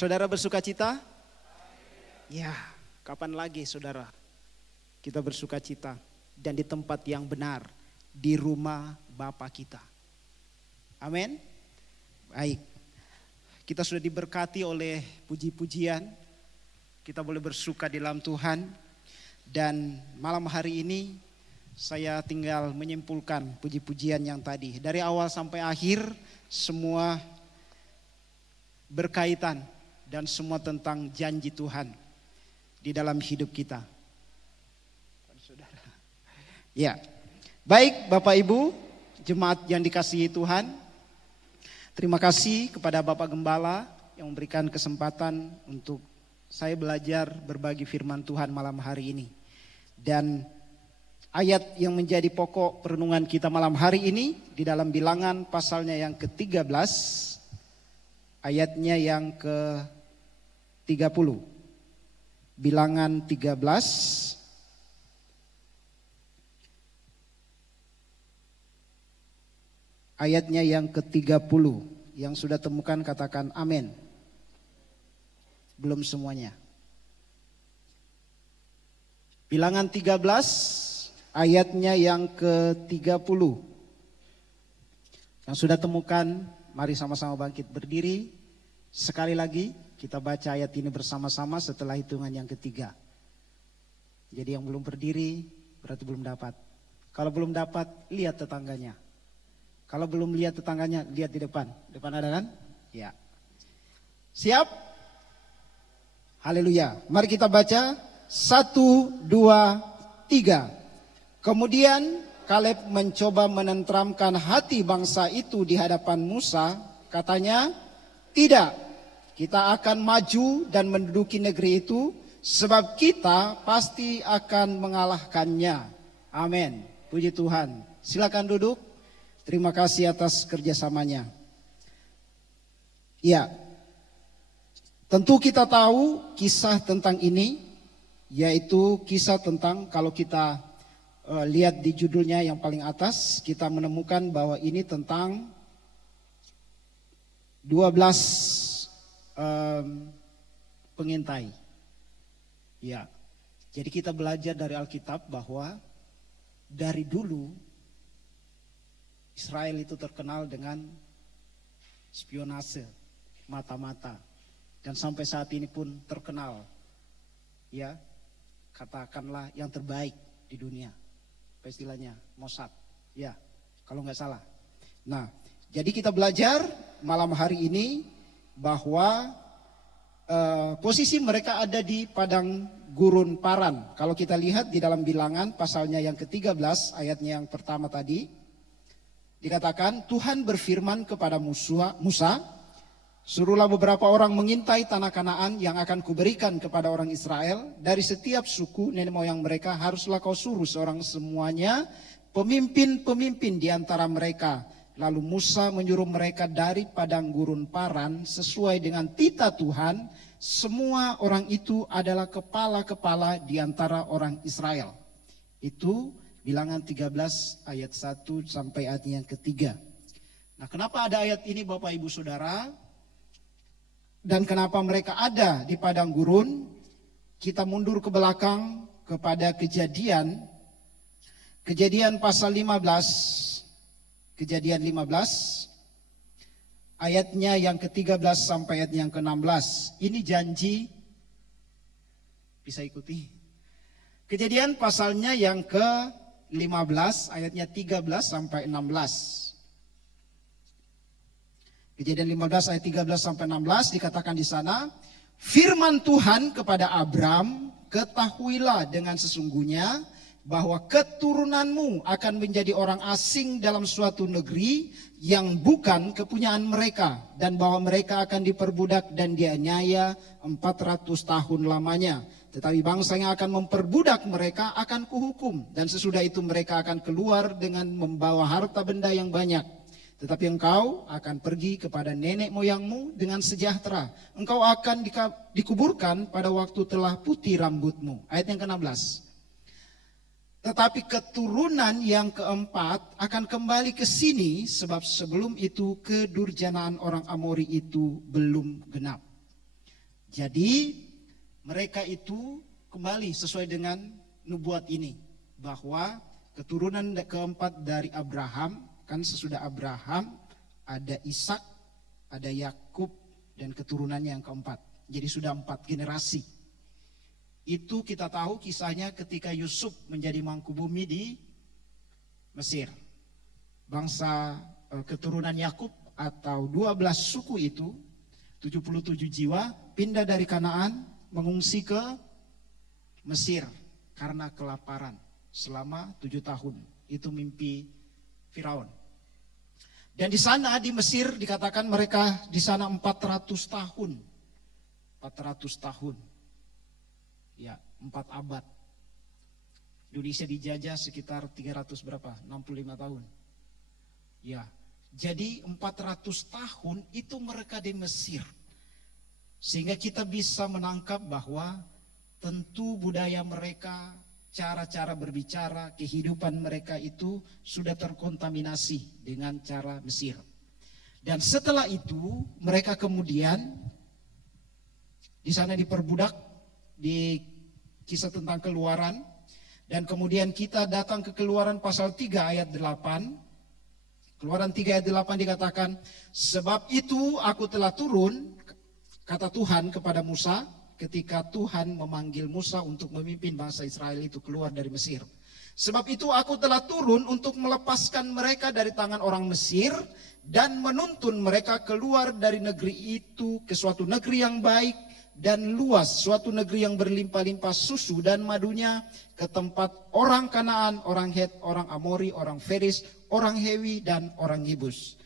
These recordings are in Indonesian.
Saudara bersuka cita? Ya, kapan lagi saudara kita bersuka cita dan di tempat yang benar, di rumah Bapa kita. Amin. Baik, kita sudah diberkati oleh puji-pujian, kita boleh bersuka di dalam Tuhan. Dan malam hari ini saya tinggal menyimpulkan puji-pujian yang tadi. Dari awal sampai akhir semua berkaitan dan semua tentang janji Tuhan di dalam hidup kita. Saudara. Ya, baik Bapak Ibu, jemaat yang dikasihi Tuhan. Terima kasih kepada Bapak Gembala yang memberikan kesempatan untuk saya belajar berbagi firman Tuhan malam hari ini. Dan ayat yang menjadi pokok perenungan kita malam hari ini di dalam Bilangan pasalnya yang ke-13, ayatnya yang ke-30. Bilangan 13 ayatnya yang ke-30. Yang sudah temukan katakan amin. Belum semuanya. Bilangan 13 ayatnya yang ke-30. Yang sudah temukan, mari sama-sama bangkit berdiri. Sekali lagi kita baca ayat ini bersama-sama setelah hitungan yang ketiga. Jadi yang belum berdiri berarti belum dapat. Kalau belum dapat, lihat tetangganya. Kalau belum lihat tetangganya, lihat di depan. Depan ada kan? Ya. Siap? Haleluya. Mari kita baca 1, 2, 3. Kemudian Kaleb mencoba menenteramkan hati bangsa itu di hadapan Musa. Katanya, tidak, kita akan maju dan menduduki negeri itu, sebab kita pasti akan mengalahkannya. Amin. Puji Tuhan. Silakan duduk. Terima kasih atas kerjasamanya. Ya, tentu kita tahu kisah tentang ini, yaitu kisah tentang, kalau kita lihat di judulnya yang paling atas, kita menemukan bahwa ini tentang 12 pengintai. Ya, jadi kita belajar dari Alkitab bahwa dari dulu Israel itu terkenal dengan spionase, mata-mata, dan sampai saat ini pun terkenal, ya, katakanlah yang terbaik di dunia, istilahnya Mossad, ya, kalau nggak salah. Nah, jadi kita belajar malam hari ini bahwa posisi mereka ada di padang gurun Paran. Kalau kita lihat di dalam Bilangan pasalnya yang ke-13 ayatnya yang pertama tadi, dikatakan Tuhan berfirman kepada Musa, suruhlah beberapa orang mengintai tanah Kanaan yang akan kuberikan kepada orang Israel. Dari setiap suku nenek moyang mereka haruslah kau suruh seorang semuanya pemimpin-pemimpin di antara mereka. Lalu Musa menyuruh mereka dari padang gurun Paran sesuai dengan titah Tuhan. Semua orang itu adalah kepala-kepala di antara orang Israel. Itu Bilangan 13 ayat 1 sampai ayat yang ketiga. Nah, kenapa ada ayat ini Bapak Ibu Saudara? Dan kenapa mereka ada di padang gurun? Kita mundur ke belakang kepada Kejadian pasal 15. Kejadian 15 ayatnya yang ke-13 sampai ayat yang ke-16. Ini janji, bisa ikuti. Kejadian pasalnya yang ke-15 ayatnya 13 sampai 16. Kejadian 15 ayat 13 sampai 16 dikatakan di sana, firman Tuhan kepada Abram, ketahuilah dengan sesungguhnya bahwa keturunanmu akan menjadi orang asing dalam suatu negeri yang bukan kepunyaan mereka, dan bahwa mereka akan diperbudak dan dianiaya 400 tahun lamanya. Tetapi bangsa yang akan memperbudak mereka akan kuhukum, dan sesudah itu mereka akan keluar dengan membawa harta benda yang banyak. Tetapi engkau akan pergi kepada nenek moyangmu dengan sejahtera. Engkau akan dikuburkan pada waktu telah putih rambutmu. Ayat yang ke-16. Tetapi keturunan yang keempat akan kembali ke sini, sebab sebelum itu kedurjanaan orang Amori itu belum genap. Jadi mereka itu kembali sesuai dengan nubuat ini, bahwa keturunan keempat dari Abraham, kan sesudah Abraham ada Ishak, ada Yakub, dan keturunannya yang keempat. Jadi sudah 4 generasi. Itu kita tahu kisahnya ketika Yusuf menjadi mangkubumi di Mesir. Bangsa keturunan Yakub atau 12 suku itu, 77 jiwa pindah dari Kanaan mengungsi ke Mesir karena kelaparan selama 7 tahun. Itu mimpi Firaun. Dan di sana di Mesir dikatakan mereka di sana 400 tahun. 400 tahun. Ya, 4 abad. Indonesia dijajah sekitar 300 berapa? 65 tahun. Ya, jadi 400 tahun itu mereka di Mesir. Sehingga kita bisa menangkap bahwa tentu budaya mereka, cara-cara berbicara, kehidupan mereka itu sudah terkontaminasi dengan cara Mesir. Dan setelah itu mereka kemudian di sana diperbudak di kisah tentang Keluaran. Dan kemudian kita datang ke Keluaran pasal 3 ayat 8. Keluaran 3 ayat 8 dikatakan, sebab itu aku telah turun, kata Tuhan kepada Musa, ketika Tuhan memanggil Musa untuk memimpin bangsa Israel itu keluar dari Mesir. Sebab itu aku telah turun untuk melepaskan mereka dari tangan orang Mesir dan menuntun mereka keluar dari negeri itu ke suatu negeri yang baik dan luas, suatu negeri yang berlimpah-limpah susu dan madunya, ke tempat orang Kanaan, orang Het, orang Amori, orang Feris, orang Hewi, dan orang Yebus.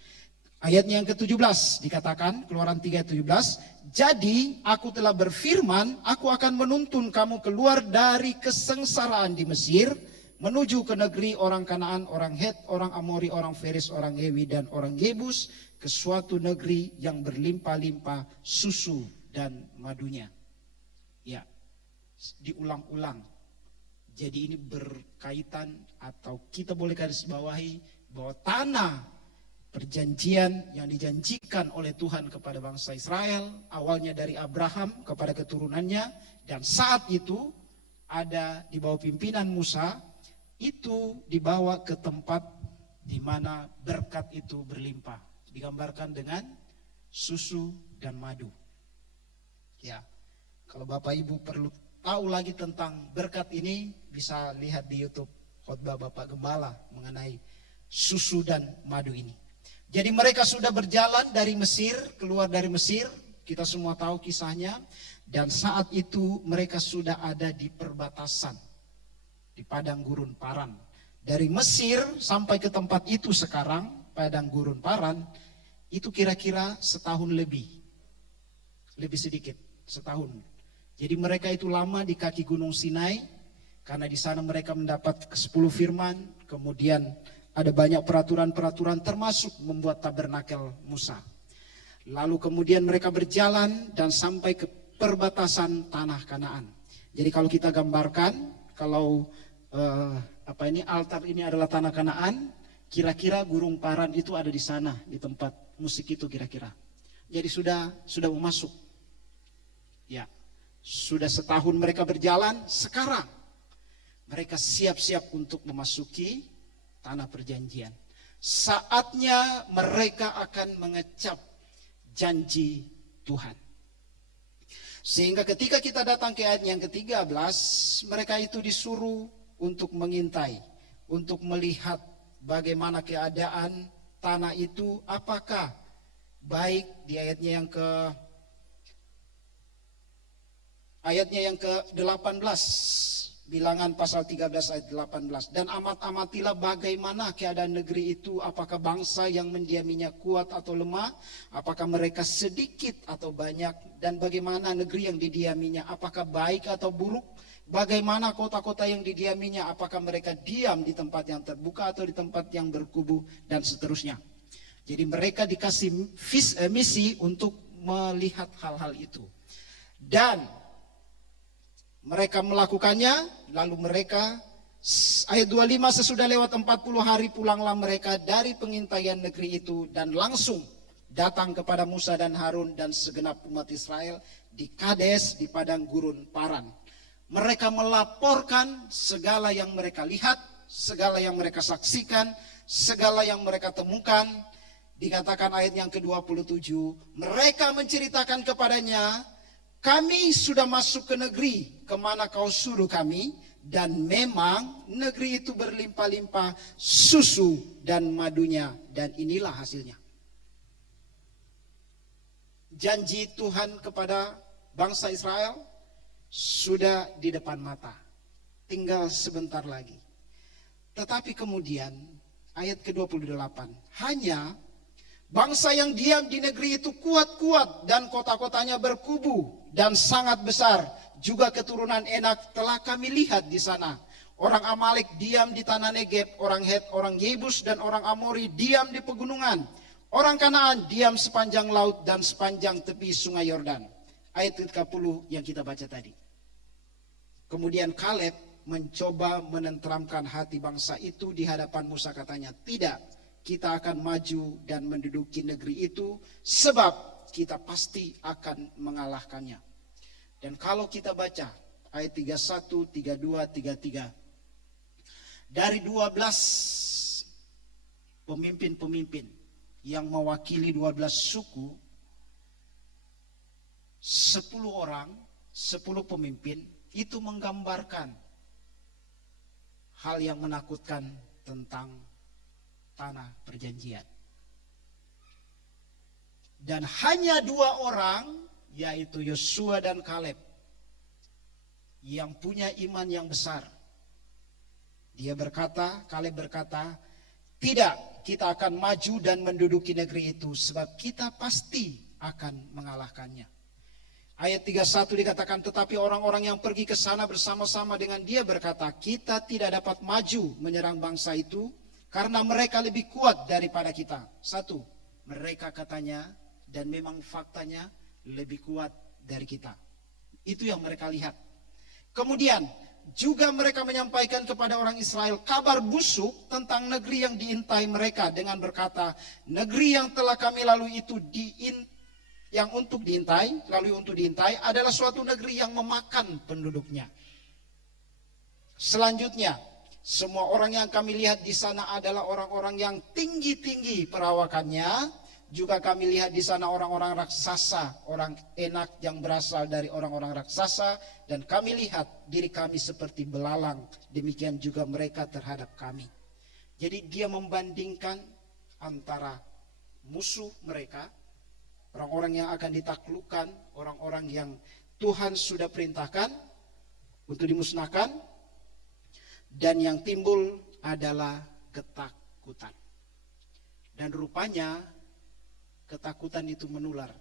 Ayatnya yang ke-17 dikatakan, Keluaran 3:17, jadi aku telah berfirman, aku akan menuntun kamu keluar dari kesengsaraan di Mesir, menuju ke negeri orang Kanaan, orang Het, orang Amori, orang Feris, orang Hewi, dan orang Yebus, ke suatu negeri yang berlimpah-limpah susu dan madunya. Ya, diulang-ulang. Jadi ini berkaitan atau kita boleh garis bawahi bahwa tanah perjanjian yang dijanjikan oleh Tuhan kepada bangsa Israel, awalnya dari Abraham kepada keturunannya, dan saat itu ada di bawah pimpinan Musa, itu dibawa ke tempat di mana berkat itu berlimpah. Digambarkan dengan susu dan madu. Ya, kalau Bapak Ibu perlu tahu lagi tentang berkat ini, bisa lihat di YouTube khotbah Bapak Gembala mengenai susu dan madu ini. Jadi mereka sudah berjalan dari Mesir, keluar dari Mesir, kita semua tahu kisahnya. Dan saat itu mereka sudah ada di perbatasan, di padang gurun Paran. Dari Mesir sampai ke tempat itu sekarang, padang gurun Paran, itu kira-kira setahun lebih sedikit, setahun. Jadi mereka itu lama di kaki Gunung Sinai, karena di sana mereka mendapat ke-10 firman, kemudian ada banyak peraturan-peraturan termasuk membuat tabernakel Musa. Lalu kemudian mereka berjalan dan sampai ke perbatasan tanah Kanaan. Jadi kalau kita gambarkan, kalau altar ini adalah tanah Kanaan, kira-kira Gurun Paran itu ada di sana, di tempat musik itu kira-kira. Jadi sudah mau masuk. Ya, sudah setahun mereka berjalan, sekarang mereka siap-siap untuk memasuki tanah perjanjian. Saatnya mereka akan mengecap janji Tuhan. Sehingga ketika kita datang ke ayat yang ke-13, mereka itu disuruh untuk mengintai, untuk melihat bagaimana keadaan tanah itu, apakah baik. Di ayatnya yang ke-18, Bilangan pasal 13 ayat 18. Dan amat-amatilah bagaimana keadaan negeri itu, apakah bangsa yang mendiaminya kuat atau lemah, apakah mereka sedikit atau banyak, dan bagaimana negeri yang didiaminya, apakah baik atau buruk, bagaimana kota-kota yang didiaminya, apakah mereka diam di tempat yang terbuka atau di tempat yang berkubu, dan seterusnya. Jadi mereka dikasih misi untuk melihat hal-hal itu. Dan mereka melakukannya, lalu mereka, ayat 25, sesudah lewat 40 hari pulanglah mereka dari pengintaian negeri itu dan langsung datang kepada Musa dan Harun dan segenap umat Israel di Kades, di padang gurun Paran. Mereka melaporkan segala yang mereka lihat, segala yang mereka saksikan, segala yang mereka temukan. Dikatakan ayat yang ke-27, mereka menceritakan kepadanya, kami sudah masuk ke negeri kemana kau suruh kami, dan memang negeri itu berlimpah-limpah susu dan madunya, dan inilah hasilnya. Janji Tuhan kepada bangsa Israel sudah di depan mata, tinggal sebentar lagi. Tetapi kemudian ayat ke-28, hanya bangsa yang diam di negeri itu kuat-kuat dan kota-kotanya berkubu dan sangat besar. Juga keturunan Enak telah kami lihat di sana. Orang Amalek diam di tanah Negeb, orang Het, orang Yebus dan orang Amori diam di pegunungan. Orang Kanaan diam sepanjang laut dan sepanjang tepi sungai Yordan. Ayat ke-30 yang kita baca tadi. Kemudian Kaleb mencoba menenteramkan hati bangsa itu di hadapan Musa, katanya, tidak, kita akan maju dan menduduki negeri itu sebab kita pasti akan mengalahkannya. Dan kalau kita baca ayat 31, 32, 33, dari 12 pemimpin-pemimpin yang mewakili 12 suku, 10 orang, 10 pemimpin itu menggambarkan hal yang menakutkan tentang tanah perjanjian. Dan hanya 2 orang, yaitu Yosua dan Kaleb, yang punya iman yang besar. Kaleb berkata, tidak, kita akan maju dan menduduki negeri itu sebab kita pasti akan mengalahkannya. Ayat 31 dikatakan, tetapi orang-orang yang pergi ke sana bersama-sama dengan dia berkata, kita tidak dapat maju menyerang bangsa itu karena mereka lebih kuat daripada kita. 1, mereka katanya, dan memang faktanya, lebih kuat dari kita. Itu yang mereka lihat. Kemudian juga mereka menyampaikan kepada orang Israel kabar busuk tentang negeri yang diintai mereka dengan berkata, negeri yang telah kami lalui itu untuk diintai adalah suatu negeri yang memakan penduduknya. Selanjutnya, semua orang yang kami lihat di sana adalah orang-orang yang tinggi-tinggi perawakannya. Juga kami lihat di sana orang-orang raksasa, orang Enak yang berasal dari orang-orang raksasa, dan kami lihat diri kami seperti belalang, demikian juga mereka terhadap kami. Jadi dia membandingkan antara musuh mereka, orang-orang yang akan ditaklukkan, orang-orang yang Tuhan sudah perintahkan untuk dimusnahkan, dan yang timbul adalah ketakutan. Dan rupanya ketakutan itu menular.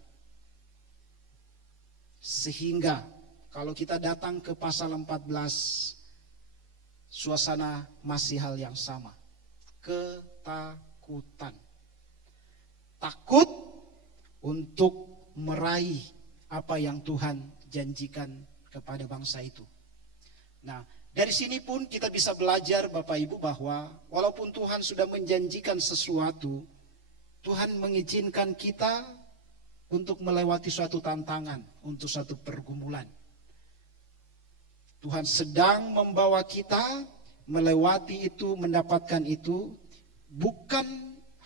Sehingga kalau kita datang ke pasal 14, suasana masih hal yang sama. Ketakutan. Takut untuk meraih apa yang Tuhan janjikan kepada bangsa itu. Nah, dari sini pun kita bisa belajar Bapak Ibu bahwa walaupun Tuhan sudah menjanjikan sesuatu, Tuhan mengizinkan kita untuk melewati suatu tantangan, untuk suatu pergumulan. Tuhan sedang membawa kita melewati itu, mendapatkan itu, bukan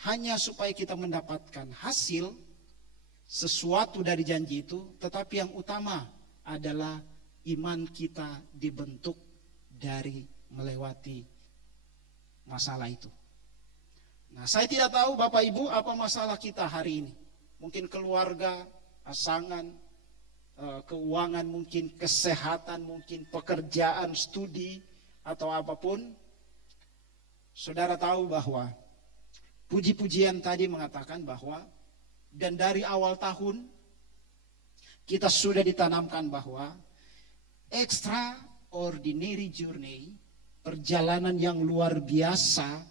hanya supaya kita mendapatkan hasil sesuatu dari janji itu, tetapi yang utama adalah iman kita dibentuk dari melewati masalah itu. Nah, saya tidak tahu Bapak Ibu apa masalah kita hari ini. Mungkin keluarga, pasangan, keuangan, mungkin kesehatan, mungkin pekerjaan, studi, atau apapun. Saudara tahu bahwa puji-pujian tadi mengatakan bahwa, dan dari awal tahun kita sudah ditanamkan bahwa extraordinary journey, perjalanan yang luar biasa,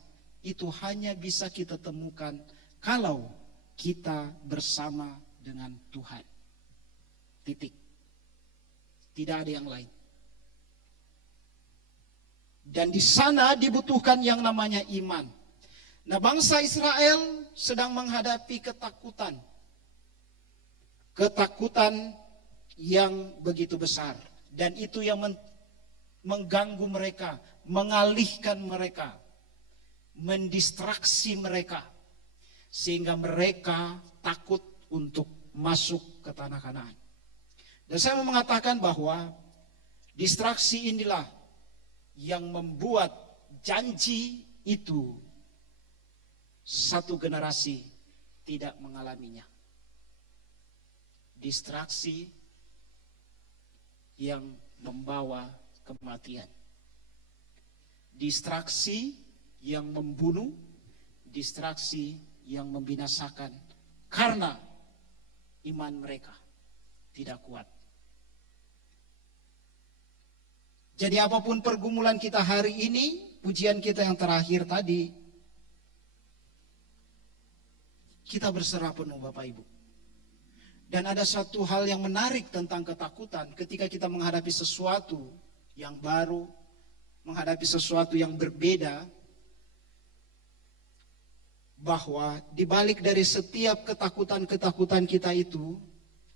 itu hanya bisa kita temukan kalau kita bersama dengan Tuhan. Titik. Tidak ada yang lain. Dan di sana dibutuhkan yang namanya iman. Nah, bangsa Israel sedang menghadapi ketakutan. Ketakutan yang begitu besar. Dan itu yang mengganggu mereka, mengalihkan mereka, mendistraksi mereka, sehingga mereka takut untuk masuk ke tanah Kanaan. Dan saya mau mengatakan bahwa distraksi inilah yang membuat janji itu satu generasi tidak mengalaminya. Distraksi yang membawa kematian. Distraksi yang membunuh, distraksi yang membinasakan karena iman mereka tidak kuat. Jadi apapun pergumulan kita hari ini, pujian kita yang terakhir tadi, kita berserah penuh Bapak Ibu. Dan ada satu hal yang menarik tentang ketakutan ketika kita menghadapi sesuatu yang baru, menghadapi sesuatu yang berbeda, bahwa dibalik dari setiap ketakutan-ketakutan kita itu,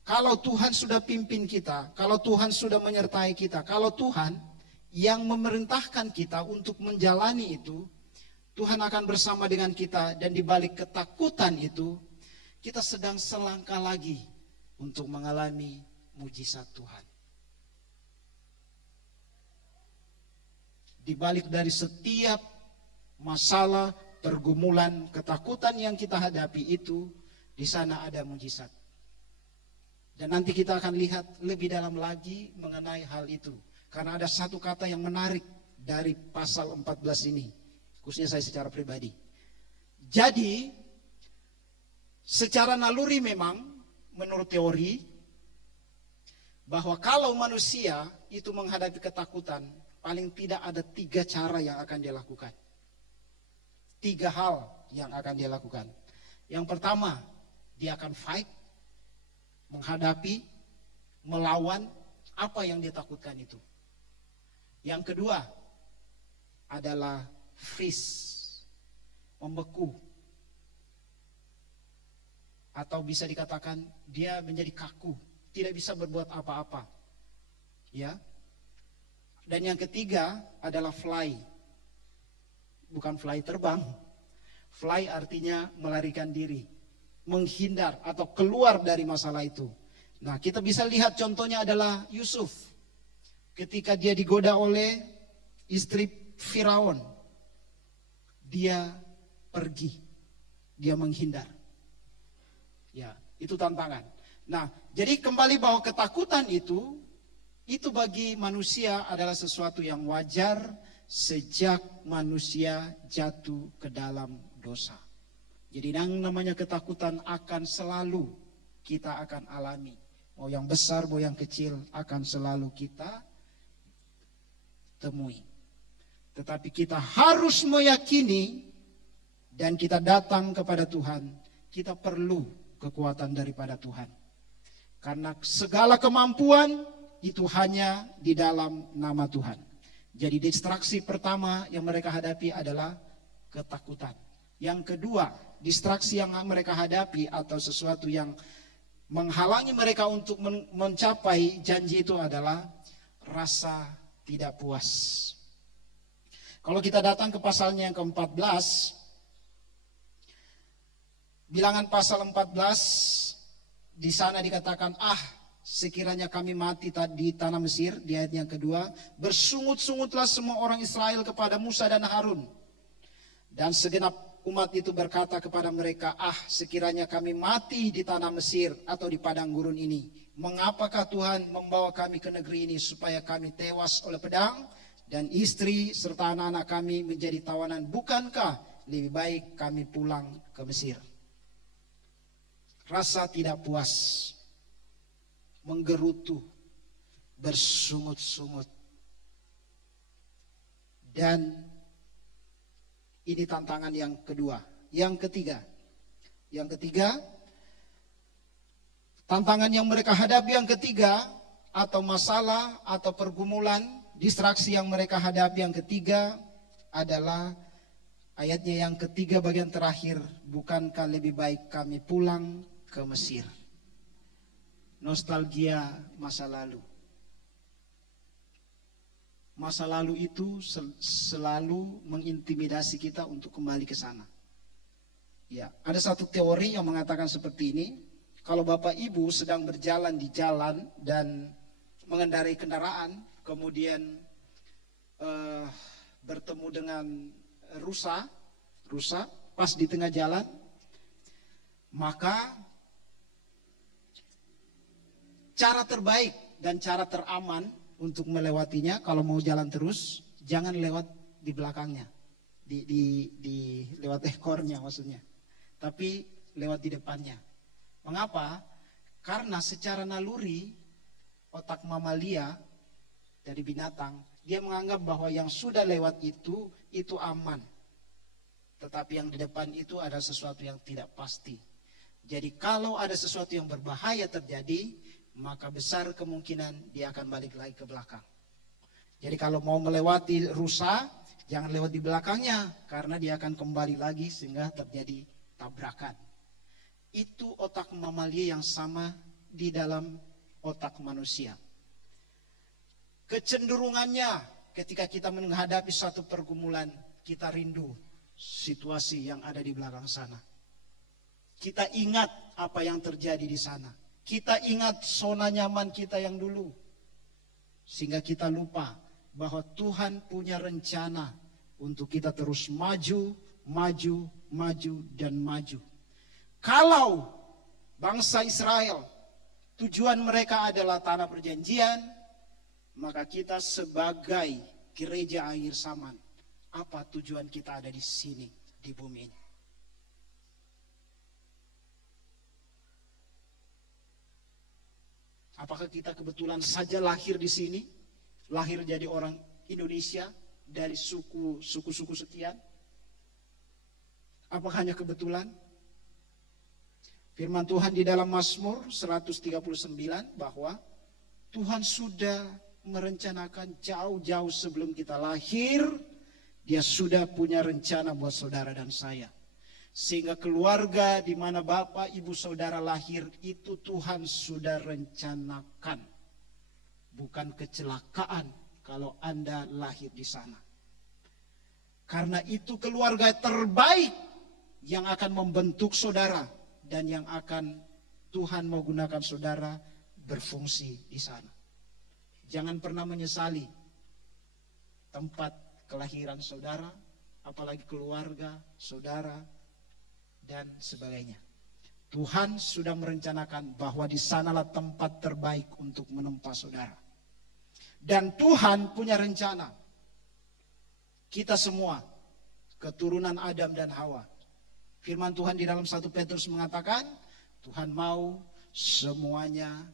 kalau Tuhan sudah pimpin kita, kalau Tuhan sudah menyertai kita, kalau Tuhan yang memerintahkan kita untuk menjalani itu, Tuhan akan bersama dengan kita. Dan dibalik ketakutan itu, kita sedang selangkah lagi untuk mengalami mujizat Tuhan. Di balik dari setiap masalah, pergumulan, ketakutan yang kita hadapi itu, di sana ada mujizat. Dan nanti kita akan lihat lebih dalam lagi mengenai hal itu. Karena ada satu kata yang menarik dari pasal 14 ini, khususnya saya secara pribadi. Jadi, secara naluri memang, menurut teori, bahwa kalau manusia itu menghadapi ketakutan, paling tidak ada 3 cara yang akan dia lakukan. 3 hal yang akan dia lakukan. Yang pertama, dia akan fight, menghadapi, melawan apa yang dia takutkan itu. Yang kedua adalah freeze, membeku. Atau bisa dikatakan dia menjadi kaku, tidak bisa berbuat apa-apa. Ya. Dan yang ketiga adalah fly. Bukan fly terbang. Fly artinya melarikan diri, menghindar atau keluar dari masalah itu. Nah, kita bisa lihat contohnya adalah Yusuf. Ketika dia digoda oleh istri Firaun, dia pergi, dia menghindar. Ya, itu tantangan. Nah, jadi kembali bahwa ketakutan itu bagi manusia adalah sesuatu yang wajar sejak manusia jatuh ke dalam dosa. Jadi yang namanya ketakutan akan selalu kita akan alami. Mau yang besar, mau yang kecil akan selalu kita temui. Tetapi kita harus meyakini dan kita datang kepada Tuhan, kita perlu kekuatan daripada Tuhan. Karena segala kemampuan itu hanya di dalam nama Tuhan. Jadi distraksi pertama yang mereka hadapi adalah ketakutan. Yang kedua, distraksi yang mereka hadapi atau sesuatu yang menghalangi mereka untuk mencapai janji itu adalah rasa tidak puas. Kalau kita datang ke pasalnya yang ke-14, bilangan pasal 14, di sana dikatakan, sekiranya kami mati di tanah Mesir, di ayat yang kedua, bersungut-sungutlah semua orang Israel kepada Musa dan Harun. Dan segenap umat itu berkata kepada mereka, sekiranya kami mati di tanah Mesir atau di padang gurun ini, mengapakah Tuhan membawa kami ke negeri ini supaya kami tewas oleh pedang dan istri serta anak-anak kami menjadi tawanan? Bukankah lebih baik kami pulang ke Mesir? Rasa tidak puas, menggerutu, bersungut-sungut. Dan ini tantangan yang kedua. Yang ketiga, tantangan yang mereka hadapi yang ketiga, atau masalah atau pergumulan, distraksi yang mereka hadapi yang ketiga adalah ayatnya yang ketiga bagian terakhir, bukankah lebih baik kami pulang ke Mesir? nostalgia masa lalu. Masa lalu itu selalu mengintimidasi kita untuk kembali ke sana. Ya, ada satu teori yang mengatakan seperti ini. Kalau Bapak Ibu sedang berjalan di jalan dan mengendarai kendaraan, kemudian bertemu dengan rusa pas di tengah jalan, maka cara terbaik dan cara teraman untuk melewatinya kalau mau jalan terus, jangan lewat di belakangnya, di lewat ekornya maksudnya, tapi lewat di depannya. Mengapa? Karena secara naluri otak mamalia dari binatang, dia menganggap bahwa yang sudah lewat itu aman. Tetapi yang di depan itu ada sesuatu yang tidak pasti. Jadi kalau ada sesuatu yang berbahaya terjadi, maka besar kemungkinan dia akan balik lagi ke belakang. Jadi kalau mau melewati rusa, jangan lewat di belakangnya, karena dia akan kembali lagi sehingga terjadi tabrakan. Itu otak mamalia yang sama di dalam otak manusia. Kecenderungannya ketika kita menghadapi suatu pergumulan, kita rindu situasi yang ada di belakang sana. Kita ingat apa yang terjadi di sana. Kita ingat zona nyaman kita yang dulu. Sehingga kita lupa bahwa Tuhan punya rencana untuk kita terus maju, dan maju. Kalau bangsa Israel tujuan mereka adalah tanah perjanjian, maka kita sebagai gereja akhir zaman, apa tujuan kita ada di sini, di bumi ini? Apakah kita kebetulan saja lahir di sini, lahir jadi orang Indonesia dari suku-suku sekian? Apakah hanya kebetulan? Firman Tuhan di dalam Mazmur 139 bahwa Tuhan sudah merencanakan jauh-jauh sebelum kita lahir. Dia sudah punya rencana buat saudara dan saya. Sehingga keluarga di mana bapak, ibu, saudara lahir itu Tuhan sudah rencanakan. Bukan kecelakaan kalau Anda lahir di sana. Karena itu keluarga terbaik yang akan membentuk saudara dan yang akan Tuhan mau gunakan saudara berfungsi di sana. Jangan pernah menyesali tempat kelahiran saudara, apalagi keluarga, saudara, dan sebagainya. Tuhan sudah merencanakan bahwa di sanalah tempat terbaik untuk menempa saudara. Dan Tuhan punya rencana. Kita semua, keturunan Adam dan Hawa. Firman Tuhan di dalam 1 Petrus mengatakan, Tuhan mau semuanya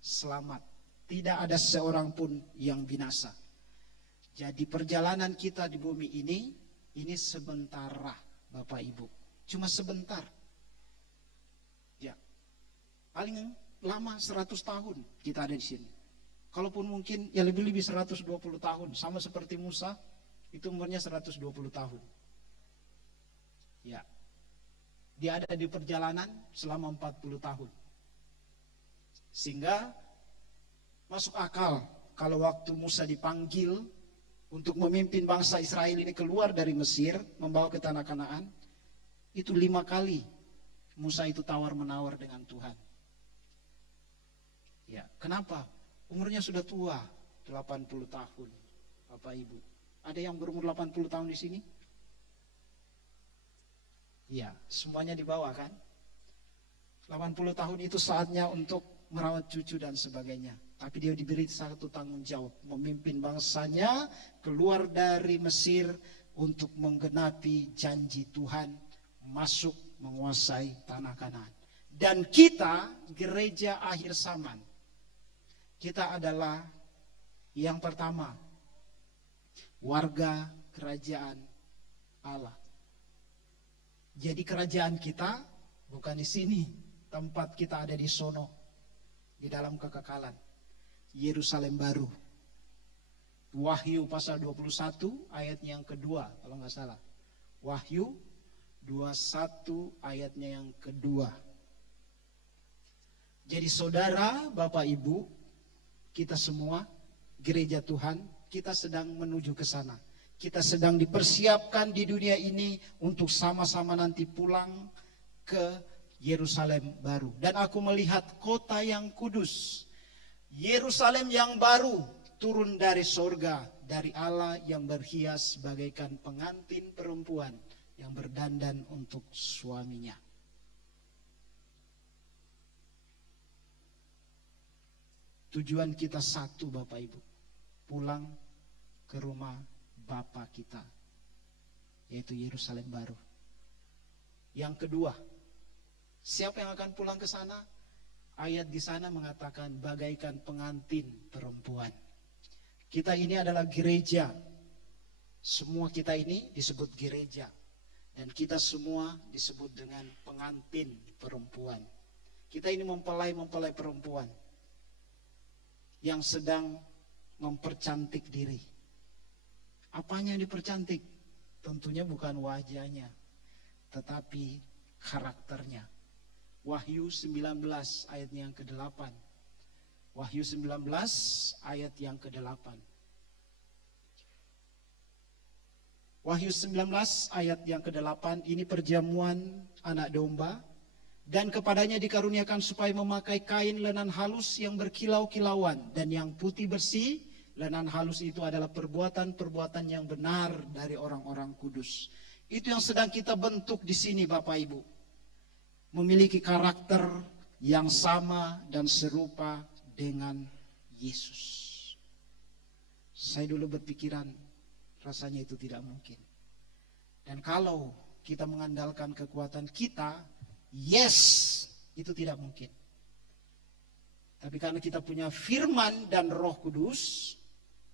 selamat. Tidak ada seorang pun yang binasa. Jadi perjalanan kita di bumi ini sementara, Bapak Ibu. Cuma sebentar. Ya. Paling lama 100 tahun kita ada di sini. Kalaupun mungkin ya lebih-lebih 120 tahun. Sama seperti Musa, itu umurnya 120 tahun. Ya. Dia ada di perjalanan selama 40 tahun. Sehingga masuk akal kalau waktu Musa dipanggil untuk memimpin bangsa Israel ini keluar dari Mesir, membawa ke tanah Kanaan, itu 5 kali Musa itu tawar-menawar dengan Tuhan. Ya, kenapa? Umurnya sudah tua, 80 tahun, Bapak Ibu. Ada yang berumur 80 tahun di sini? Ya, semuanya di bawah kan? 80 tahun itu saatnya untuk merawat cucu dan sebagainya. Tapi dia diberi satu tanggung jawab, memimpin bangsanya keluar dari Mesir untuk menggenapi janji Tuhan, masuk menguasai tanah Kanaan. Dan kita, gereja akhir zaman, kita adalah yang pertama, warga kerajaan Allah. Jadi kerajaan kita bukan di sini, tempat kita ada di sono, di dalam kekekalan, Yerusalem baru. Wahyu pasal 21 ayatnya yang kedua, kalau nggak salah. Wahyu 21 ayatnya yang kedua. Jadi saudara, Bapak Ibu, kita semua, gereja Tuhan, kita sedang menuju ke sana. Kita sedang dipersiapkan di dunia ini untuk sama-sama nanti pulang ke Yerusalem baru. Dan aku melihat kota yang kudus, Yerusalem yang baru, turun dari sorga, dari Allah yang berhias bagaikan pengantin perempuan yang berdandan untuk suaminya. Tujuan kita satu, Bapak Ibu, pulang ke rumah Bapa kita, yaitu Yerusalem baru. Yang kedua, siapa yang akan pulang ke sana? Ayat di sana mengatakan bagaikan pengantin perempuan. Kita ini adalah gereja. Semua kita ini disebut gereja. Dan kita semua disebut dengan pengantin perempuan. Kita ini mempelai perempuan yang sedang mempercantik diri. Apanya yang dipercantik? Tentunya bukan wajahnya, tetapi karakternya. Wahyu 19 ayatnya yang ke-8. Wahyu 19 ayat yang ke-8. Wahyu 19 ayat yang ke-8, ini perjamuan anak domba. Dan kepadanya dikaruniakan supaya memakai kain lenan halus yang berkilau-kilauan dan yang putih bersih. Lenan halus itu adalah perbuatan-perbuatan yang benar dari orang-orang kudus. Itu yang sedang kita bentuk di sini, Bapak Ibu. Memiliki karakter yang sama dan serupa dengan Yesus. Saya dulu berpikiran rasanya itu tidak mungkin. Dan kalau kita mengandalkan kekuatan kita, yes, itu tidak mungkin. Tapi karena kita punya firman dan Roh Kudus,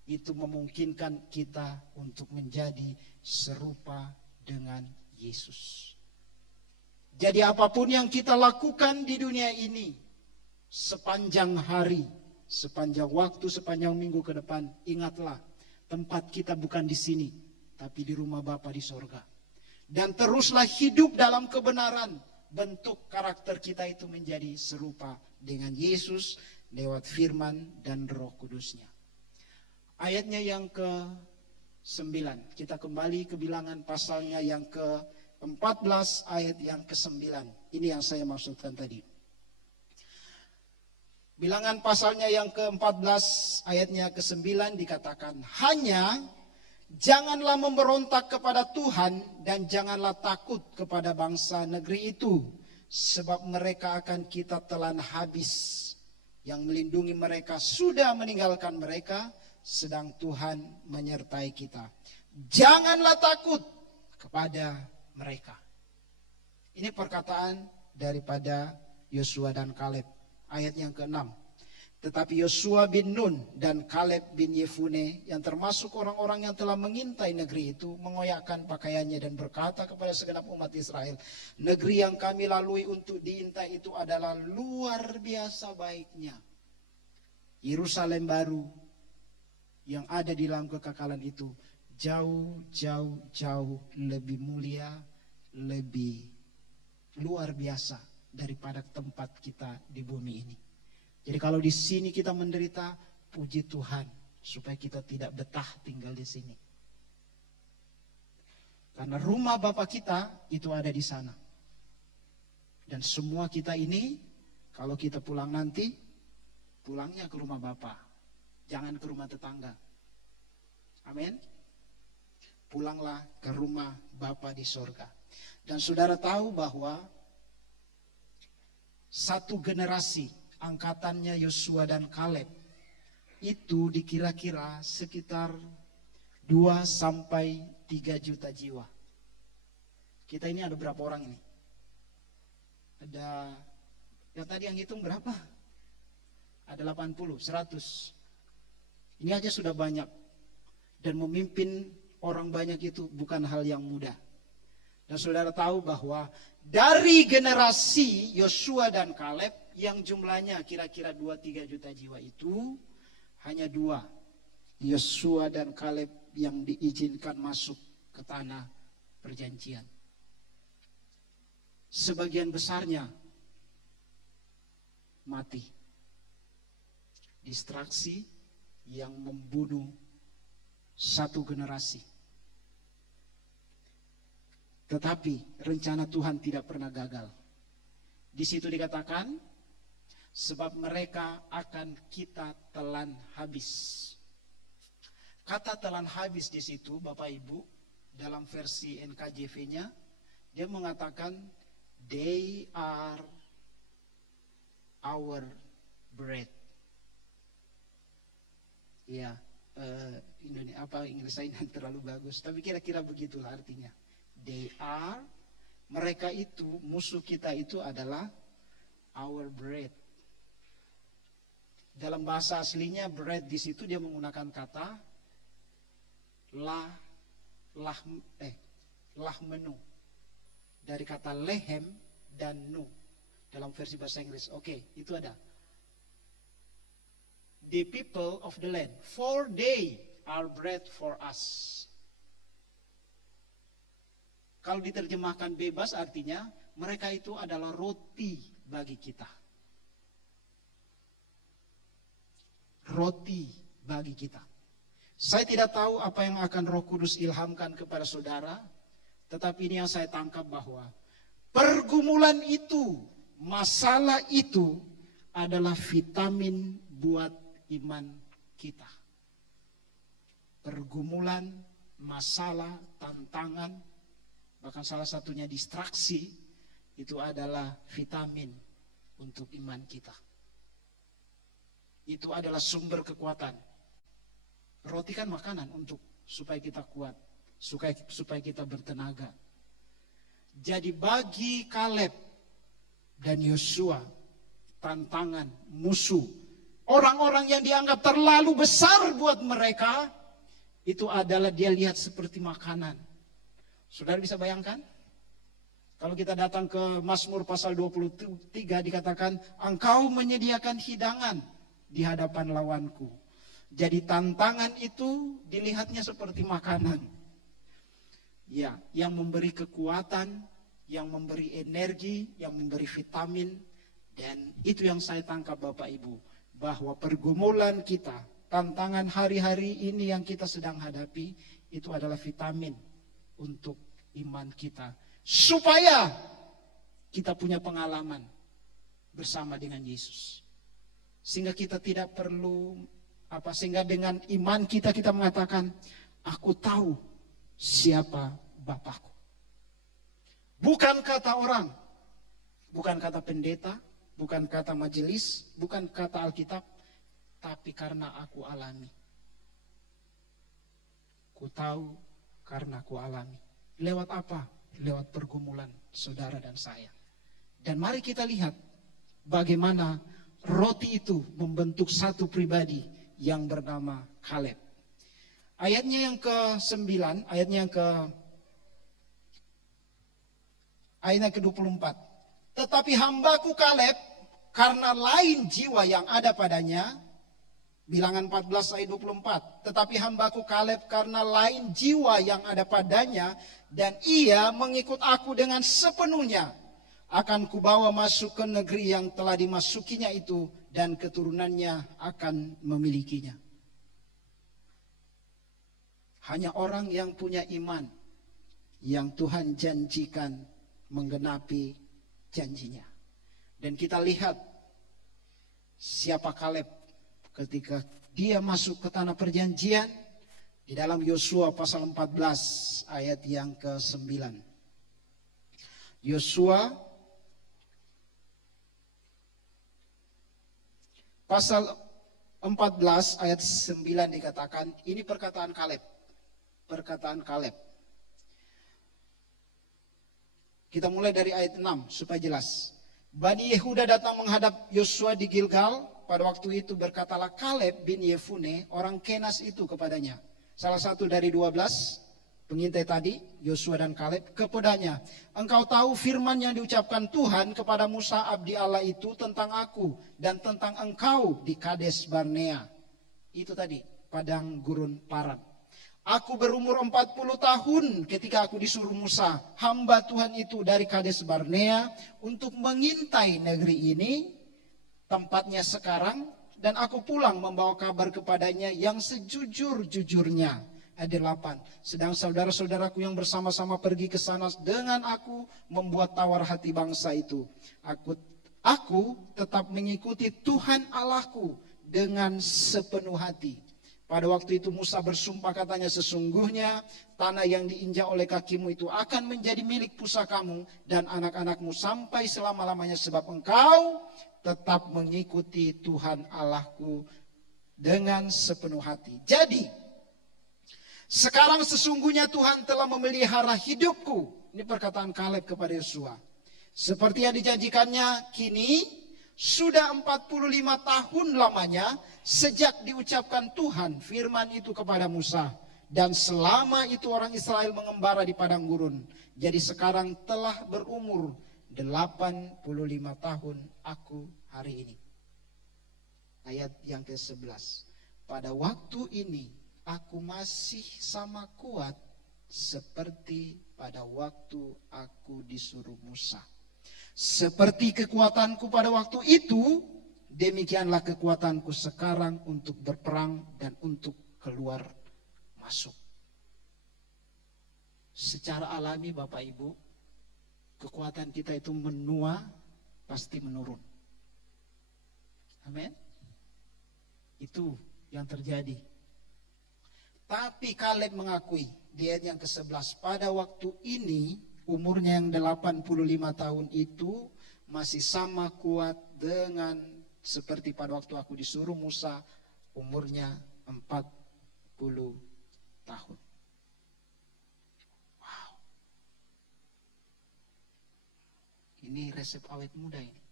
itu memungkinkan kita untuk menjadi serupa dengan Yesus. Jadi apapun yang kita lakukan di dunia ini, sepanjang hari, sepanjang waktu, sepanjang minggu ke depan, ingatlah, tempat kita bukan di sini, tapi di rumah Bapa di sorga. Dan teruslah hidup dalam kebenaran. Bentuk karakter kita itu menjadi serupa dengan Yesus lewat firman dan Roh Kudusnya. Ayatnya yang ke-9. Kita kembali ke Bilangan pasalnya yang ke-14 ayat yang ke-9. Ini yang saya maksudkan tadi. Bilangan pasalnya yang ke-14 ayatnya ke-9 dikatakan, hanya janganlah memberontak kepada Tuhan dan janganlah takut kepada bangsa negeri itu, sebab mereka akan kita telan habis. Yang melindungi mereka sudah meninggalkan mereka, sedang Tuhan menyertai kita. Janganlah takut kepada mereka. Ini perkataan daripada Yosua dan Kaleb. Ayat yang ke-6. Tetapi Yosua bin Nun dan Kaleb bin Yefune yang termasuk orang-orang yang telah mengintai negeri itu mengoyakkan pakaiannya dan berkata kepada segenap umat Israel, negeri yang kami lalui untuk diintai itu adalah luar biasa baiknya. Yerusalem baru yang ada di dalam kekekalan itu jauh lebih mulia, lebih luar biasa daripada tempat kita di bumi ini. Jadi kalau di sini kita menderita, puji Tuhan supaya kita tidak betah tinggal di sini. Karena rumah Bapa kita itu ada di sana. Dan semua kita ini, kalau kita pulang nanti, pulangnya ke rumah Bapa. Jangan ke rumah tetangga. Amin. Pulanglah ke rumah Bapa di sorga. Dan saudara tahu bahwa satu generasi angkatannya Yosua dan Kaleb itu dikira-kira sekitar 2 sampai 3 juta jiwa. Kita ini ada berapa orang ini? Ada yang tadi yang hitung berapa? Ada 80, 100. Ini aja sudah banyak. Dan memimpin orang banyak itu bukan hal yang mudah. Dan saudara tahu bahwa dari generasi Yosua dan Kaleb yang jumlahnya kira-kira 2-3 juta jiwa itu hanya 2. Yosua dan Kaleb yang diizinkan masuk ke tanah perjanjian. Sebagian besarnya mati. Distraksi yang membunuh satu generasi. Tetapi rencana Tuhan tidak pernah gagal. Di situ dikatakan, sebab mereka akan kita telan habis. Kata telan habis di situ, Bapak Ibu, dalam versi NKJV-nya, dia mengatakan, they are our bread. Ya, Inggris saya terlalu bagus, tapi kira-kira begitulah artinya. They are, mereka itu, musuh kita itu adalah our bread. Dalam bahasa aslinya bread di situ dia menggunakan kata menu. Dari kata lehem dan nu dalam versi bahasa Inggris. Oke, itu ada. The people of the land, for they are bread for us. Kalau diterjemahkan bebas artinya mereka itu adalah roti bagi kita. Roti bagi kita. Saya tidak tahu apa yang akan Roh Kudus ilhamkan kepada saudara, tetapi ini yang saya tangkap bahwa pergumulan itu, masalah itu adalah vitamin buat iman kita. Pergumulan, masalah, tantangan, bahkan salah satunya distraksi, itu adalah vitamin untuk iman kita. Itu adalah sumber kekuatan. Roti kan makanan untuk supaya kita kuat, supaya kita bertenaga. Jadi bagi Kaleb dan Yosua, tantangan, musuh, orang-orang yang dianggap terlalu besar buat mereka, itu adalah dia lihat seperti makanan. Saudara bisa bayangkan? Kalau kita datang ke Mazmur pasal 23 dikatakan, engkau menyediakan hidangan di hadapan lawanku. Jadi tantangan itu dilihatnya seperti makanan. Ya, yang memberi kekuatan, yang memberi energi, yang memberi vitamin. Dan itu yang saya tangkap Bapak Ibu. Bahwa pergumulan kita, tantangan hari-hari ini yang kita sedang hadapi, itu adalah vitamin untuk iman kita. Supaya kita punya pengalaman bersama dengan Yesus. Sehingga kita tidak perlu sehingga dengan iman kita mengatakan, aku tahu siapa Bapakku. Bukan kata orang, bukan kata pendeta, bukan kata majelis, bukan kata Alkitab, tapi karena aku alami. Ku tahu karena ku alami. Lewat apa? Lewat pergumulan saudara dan saya. Dan mari kita lihat bagaimana roti itu membentuk satu pribadi yang bernama Kaleb. Ayatnya yang ke-9, ayatnya ke-24. Tetapi hambaku Kaleb, karena lain jiwa yang ada padanya, Bilangan 14 ayat 24. Tetapi hambaku Kaleb karena lain jiwa yang ada padanya, dan ia mengikut aku dengan sepenuhnya, akan kubawa masuk ke negeri yang telah dimasukinya itu, dan keturunannya akan memilikinya. Hanya orang yang punya iman yang Tuhan janjikan menggenapi janjinya. Dan kita lihat siapa Kaleb ketika dia masuk ke tanah perjanjian di dalam Yosua pasal 14 ayat yang ke-9. Yosua pasal 14 ayat 9 dikatakan, ini perkataan Kaleb. Perkataan Kaleb. Kita mulai dari ayat 6 supaya jelas. Bani Yehuda datang menghadap Yosua di Gilgal. Pada waktu itu berkatalah Kaleb bin Yefune, orang Kenas itu kepadanya. Salah satu dari 12 pengintai tadi, Yosua dan Kaleb, kepadanya. Engkau tahu firman yang diucapkan Tuhan kepada Musa abdi Allah itu tentang aku dan tentang engkau di Kades Barnea. Itu tadi, padang gurun Paran. Aku berumur 40 tahun ketika aku disuruh Musa, hamba Tuhan itu dari Kades Barnea, untuk mengintai negeri ini. tempatnya sekarang, dan aku pulang membawa kabar kepadanya yang sejujur-jujurnya. Ayat 8. Sedang saudara-saudaraku yang bersama-sama pergi ke sana dengan aku membuat tawar hati bangsa itu. Aku tetap mengikuti Tuhan Allahku dengan sepenuh hati. Pada waktu itu Musa bersumpah katanya, sesungguhnya tanah yang diinjak oleh kakimu itu akan menjadi milik pusakamu dan anak-anakmu sampai selama-lamanya, sebab engkau tetap mengikuti Tuhan Allahku dengan sepenuh hati. Jadi sekarang sesungguhnya Tuhan telah memelihara hidupku. Ini perkataan Kaleb kepada Yosua. Seperti yang dijanjikannya, kini sudah 45 tahun lamanya sejak diucapkan Tuhan firman itu kepada Musa. Dan selama itu orang Israel mengembara di padang gurun. Jadi sekarang telah berumur 85 tahun aku hari ini. Ayat yang ke-11. Pada waktu ini aku masih sama kuat seperti pada waktu aku disuruh Musa. Seperti kekuatanku pada waktu itu, demikianlah kekuatanku sekarang untuk berperang dan untuk keluar masuk. Secara alami Bapak Ibu, kekuatan kita itu menua, pasti menurun. Amin. Itu yang terjadi. Tapi Kaleb mengakui di ayat yang ke-11, pada waktu ini umurnya yang 85 tahun itu masih sama kuat dengan seperti pada waktu aku disuruh Musa, umurnya 40 tahun. Wow. Ini resep awet muda ini.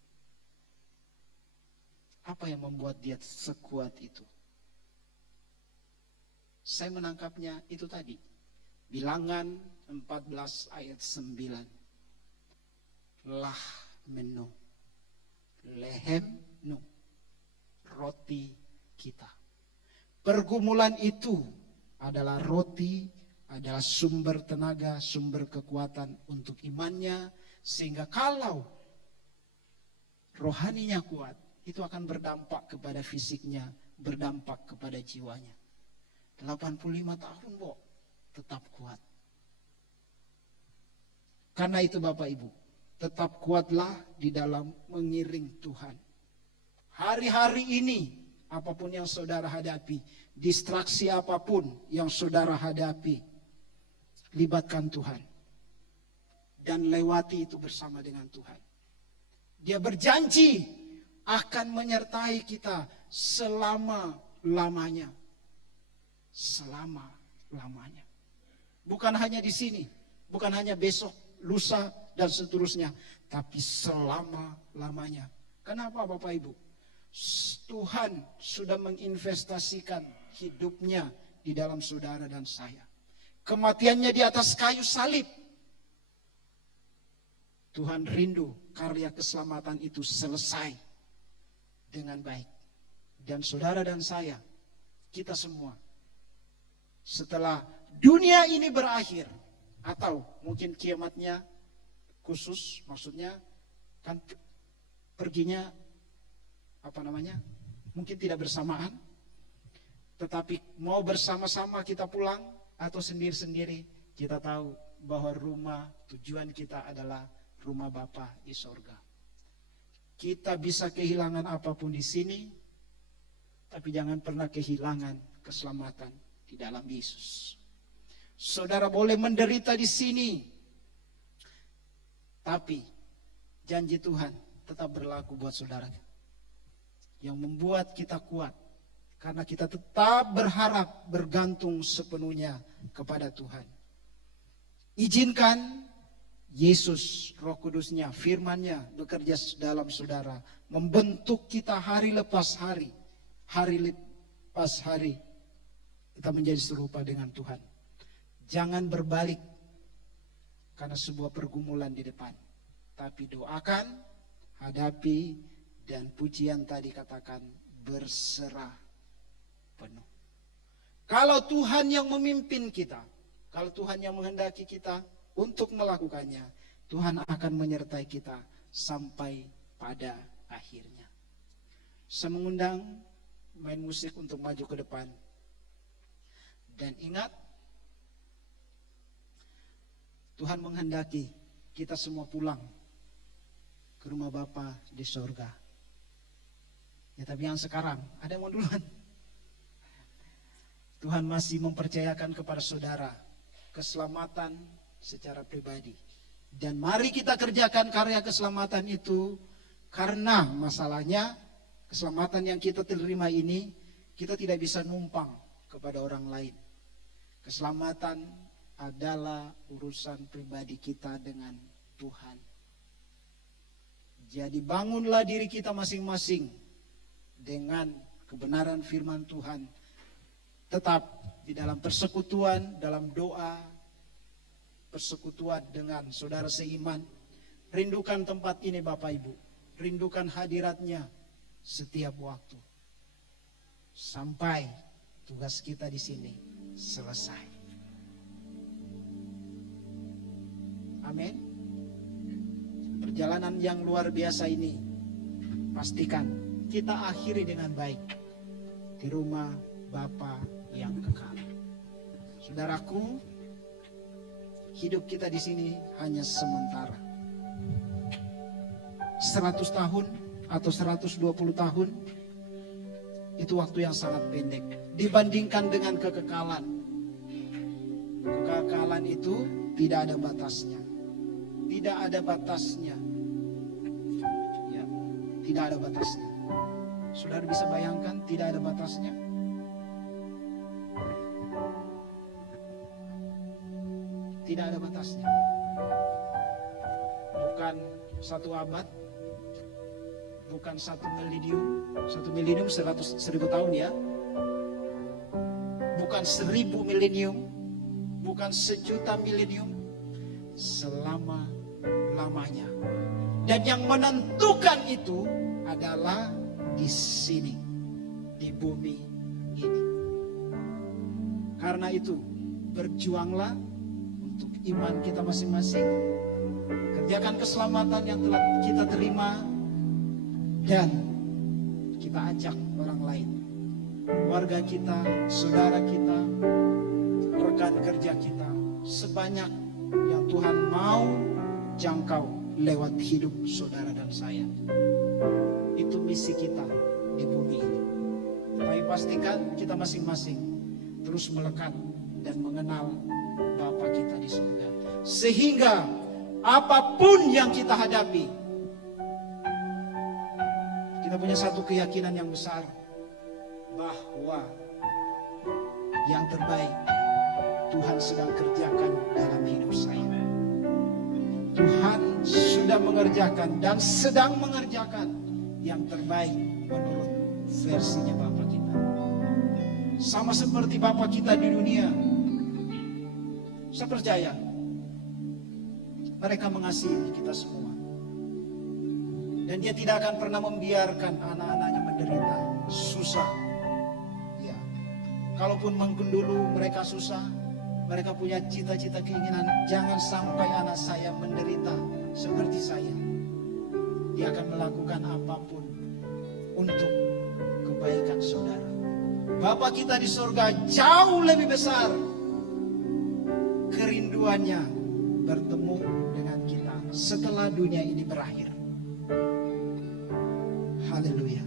Apa yang membuat dia sekuat itu? Saya menangkapnya itu tadi. Bilangan 14 ayat 9. Lah menu. Lehem nu. Roti kita. Pergumulan itu adalah roti, adalah sumber tenaga, sumber kekuatan untuk imannya. Sehingga kalau rohaninya kuat, itu akan berdampak kepada fisiknya, berdampak kepada jiwanya. 85 tahun, tetap kuat. Karena itu Bapak Ibu, tetap kuatlah di dalam mengiring Tuhan. Hari-hari ini, apapun yang saudara hadapi, distraksi apapun yang saudara hadapi, libatkan Tuhan. Dan lewati itu bersama dengan Tuhan. Dia berjanji akan menyertai kita selama-lamanya. Selama-lamanya. Bukan hanya di sini, bukan hanya besok, lusa, dan seterusnya, tapi selama-lamanya. Kenapa Bapak Ibu? Tuhan sudah menginvestasikan hidupnya di dalam saudara dan saya. Kematiannya di atas kayu salib. Tuhan rindu karya keselamatan itu selesai dengan baik. Dan saudara dan saya, kita semua, setelah dunia ini berakhir, atau mungkin kiamatnya khusus, maksudnya kan perginya mungkin tidak bersamaan, tetapi mau bersama-sama kita pulang atau sendiri-sendiri, kita tahu bahwa rumah tujuan kita adalah rumah Bapa di sorga. Kita bisa kehilangan apapun di sini, tapi jangan pernah kehilangan keselamatan di dalam Yesus. Saudara boleh menderita di sini, tapi janji Tuhan tetap berlaku buat saudara. Yang membuat kita kuat, karena kita tetap berharap bergantung sepenuhnya kepada Tuhan. Izinkan Yesus, Roh Kudusnya, firman-Nya bekerja dalam saudara, membentuk kita hari lepas hari, hari lepas hari. Kita menjadi serupa dengan Tuhan. Jangan berbalik karena sebuah pergumulan di depan. Tapi doakan, hadapi, dan pujian tadi katakan berserah penuh. Kalau Tuhan yang memimpin kita, kalau Tuhan yang menghendaki kita untuk melakukannya, Tuhan akan menyertai kita sampai pada akhirnya. Saya mengundang main musik untuk maju ke depan. Dan ingat, Tuhan menghendaki kita semua pulang ke rumah Bapa di sorga. Ya, tapi yang sekarang, ada yang mau duluan? Tuhan masih mempercayakan kepada saudara keselamatan secara pribadi. Dan mari kita kerjakan karya keselamatan itu, karena masalahnya keselamatan yang kita terima ini, kita tidak bisa numpang kepada orang lain. Keselamatan adalah urusan pribadi kita dengan Tuhan. Jadi bangunlah diri kita masing-masing dengan kebenaran firman Tuhan. Tetap di dalam persekutuan, dalam doa, persekutuan dengan saudara seiman. Rindukan tempat ini Bapak Ibu. Rindukan hadiratnya setiap waktu. Sampai tugas kita di sini selesai. Amin. Perjalanan yang luar biasa ini, pastikan kita akhiri dengan baik di rumah Bapa yang kekal. Saudaraku, hidup kita di sini hanya sementara. 100 tahun atau 120 tahun itu waktu yang sangat pendek dibandingkan dengan kekekalan. Kekekalan itu tidak ada batasnya. Tidak ada batasnya. Ya, tidak ada batasnya. Saudara bisa bayangkan tidak ada batasnya? Tidak ada batasnya. Bukan 1 abad, bukan 1 milenium 100.000 tahun ya. Bukan 1000 milenium, bukan 1.000.000 milenium, selama-lamanya. Dan yang menentukan itu adalah di sini, di bumi ini. Karena itu, berjuanglah untuk iman kita masing-masing. Kerjakan keselamatan yang telah kita terima. Dan kita ajak orang lain. Keluarga kita, saudara kita, rekan kerja kita. Sebanyak yang Tuhan mau jangkau lewat hidup saudara dan saya. Itu misi kita di bumi ini. Tapi pastikan kita masing-masing terus melekat dan mengenal Bapa kita di surga. Sehingga apapun yang kita hadapi, kita punya satu keyakinan yang besar, bahwa yang terbaik Tuhan sedang kerjakan dalam hidup saya. Tuhan sudah mengerjakan dan sedang mengerjakan yang terbaik menurut versinya Bapa kita. Sama seperti Bapa kita di dunia, saya percaya mereka mengasihi kita semua. Dan dia tidak akan pernah membiarkan anak-anaknya menderita, susah. Ya. Kalaupun mungkin dulu mereka susah, mereka punya cita-cita keinginan, jangan sampai anak saya menderita seperti saya. Dia akan melakukan apapun untuk kebaikan saudara. Bapa kita di surga jauh lebih besar kerinduannya bertemu dengan kita setelah dunia ini berakhir. Haleluya.